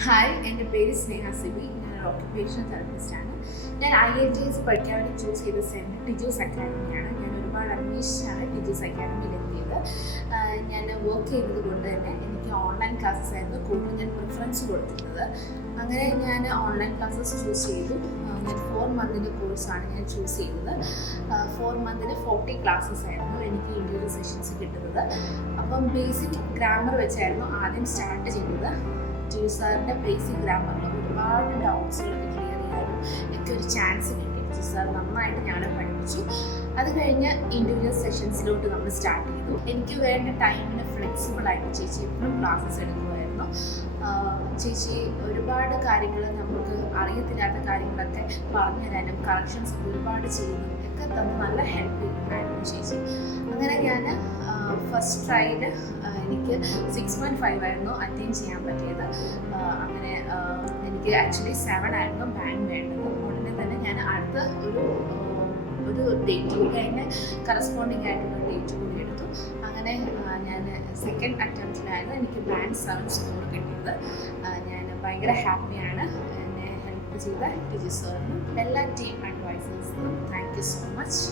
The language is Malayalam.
ഹായ്, എൻ്റെ പേര് സ്നേഹ സിബി. ഞാനൊരു ഓക്യുപേഷണൽ തെറപ്പിസ്റ്റാണ്. ഞാൻ IITS പഠിക്കാൻ വേണ്ടി ചൂസ് ചെയ്ത സെൻറ്റർ ടീച്ചേഴ്സ് അക്കാഡമിയാണ്. ഞാൻ ഒരുപാട് അന്വേഷിച്ചാണ് ടീച്ചേഴ്സ് അക്കാഡമിയിൽ എത്തിയത്. ഞാൻ വർക്ക് ചെയ്യുന്നത് കൊണ്ട് തന്നെ എനിക്ക് ഓൺലൈൻ ക്ലാസ്സസ് ആയിരുന്നു കൂടുതൽ ഞാൻ പ്രിഫറൻസ് കൊടുത്തിരുന്നത്. അങ്ങനെ ഞാൻ ഓൺലൈൻ ക്ലാസ്സസ് ചൂസ് ചെയ്തു. ഞാൻ 4 മന്തിൻ്റെ കോഴ്സാണ് ഞാൻ ചൂസ് ചെയ്തത്. 4 മന്തിന് 40 ക്ലാസ്സസ് ആയിരുന്നു എനിക്ക് ഇൻഡിവിജ്വൽ സെഷൻസ് കിട്ടുന്നത്. അപ്പം ബേസിക് ഗ്രാമർ വെച്ചായിരുന്നു ആദ്യം സ്റ്റാർട്ട് ചെയ്തത്. സാറിൻ്റെ ബേസിക് ഗ്രാമറിൽ ഒരുപാട് ഡൗട്ട്സുകളൊക്കെ ക്ലിയർ ചെയ്യാനും ഒക്കെ ഒരു ചാൻസ് കിട്ടി. സാർ നന്നായിട്ട് ഞങ്ങളെ പഠിപ്പിച്ചു. അത് കഴിഞ്ഞ് ഇൻഡിവിജ്വൽ സെഷൻസിലോട്ട് നമ്മൾ സ്റ്റാർട്ട് ചെയ്തു. എനിക്ക് വേണ്ട ടൈമിന് ഫ്ലെക്സിബിളായിട്ട് ചേച്ചി എപ്പോഴും ക്ലാസ്സസ് എടുക്കുമായിരുന്നു. ചേച്ചി ഒരുപാട് കാര്യങ്ങൾ നമുക്ക് അറിയത്തില്ലാത്ത കാര്യങ്ങളൊക്കെ പറഞ്ഞു തരാനും കറക്ഷൻസ് ഒരുപാട് ചെയ്യുന്നു ഒക്കെ തന്ന് നല്ല ഹെൽപ്പ് ചെയ്യുമായിരുന്നു ചേച്ചി. അങ്ങനെ ഞാൻ ഫസ്റ്റ് ട്രയൽ എനിക്ക് 6.5 ആയിരുന്നു അറ്റൈൻ ചെയ്യാൻ പറ്റിയത്. അങ്ങനെ എനിക്ക് ആക്ച്വലി 7 ആയിരുന്നു ബാങ്ക് വേണ്ടത്. ഉടനെ തന്നെ ഞാൻ അടുത്ത ഒരു ഡേറ്റ് കൂടി അതിൻ്റെ കറസ്പോണ്ടിങ് ആയിട്ടുള്ള ഡേറ്റ് കൂടി എടുത്തു. അങ്ങനെ ഞാൻ സെക്കൻഡ് അറ്റംപ്റ്റിലായിരുന്നു എനിക്ക് ബാങ്ക് 7 സ്കോർ കിട്ടിയത്. ഞാൻ ഭയങ്കര ഹാപ്പിയാണ്. എന്നെ ഹെൽപ്പ് ചെയ്ത ടീച്ചേഴ്സിനും എല്ലാ ടീം അഡ്വൈസേഴ്സിനും താങ്ക് യു സോ മച്ച്.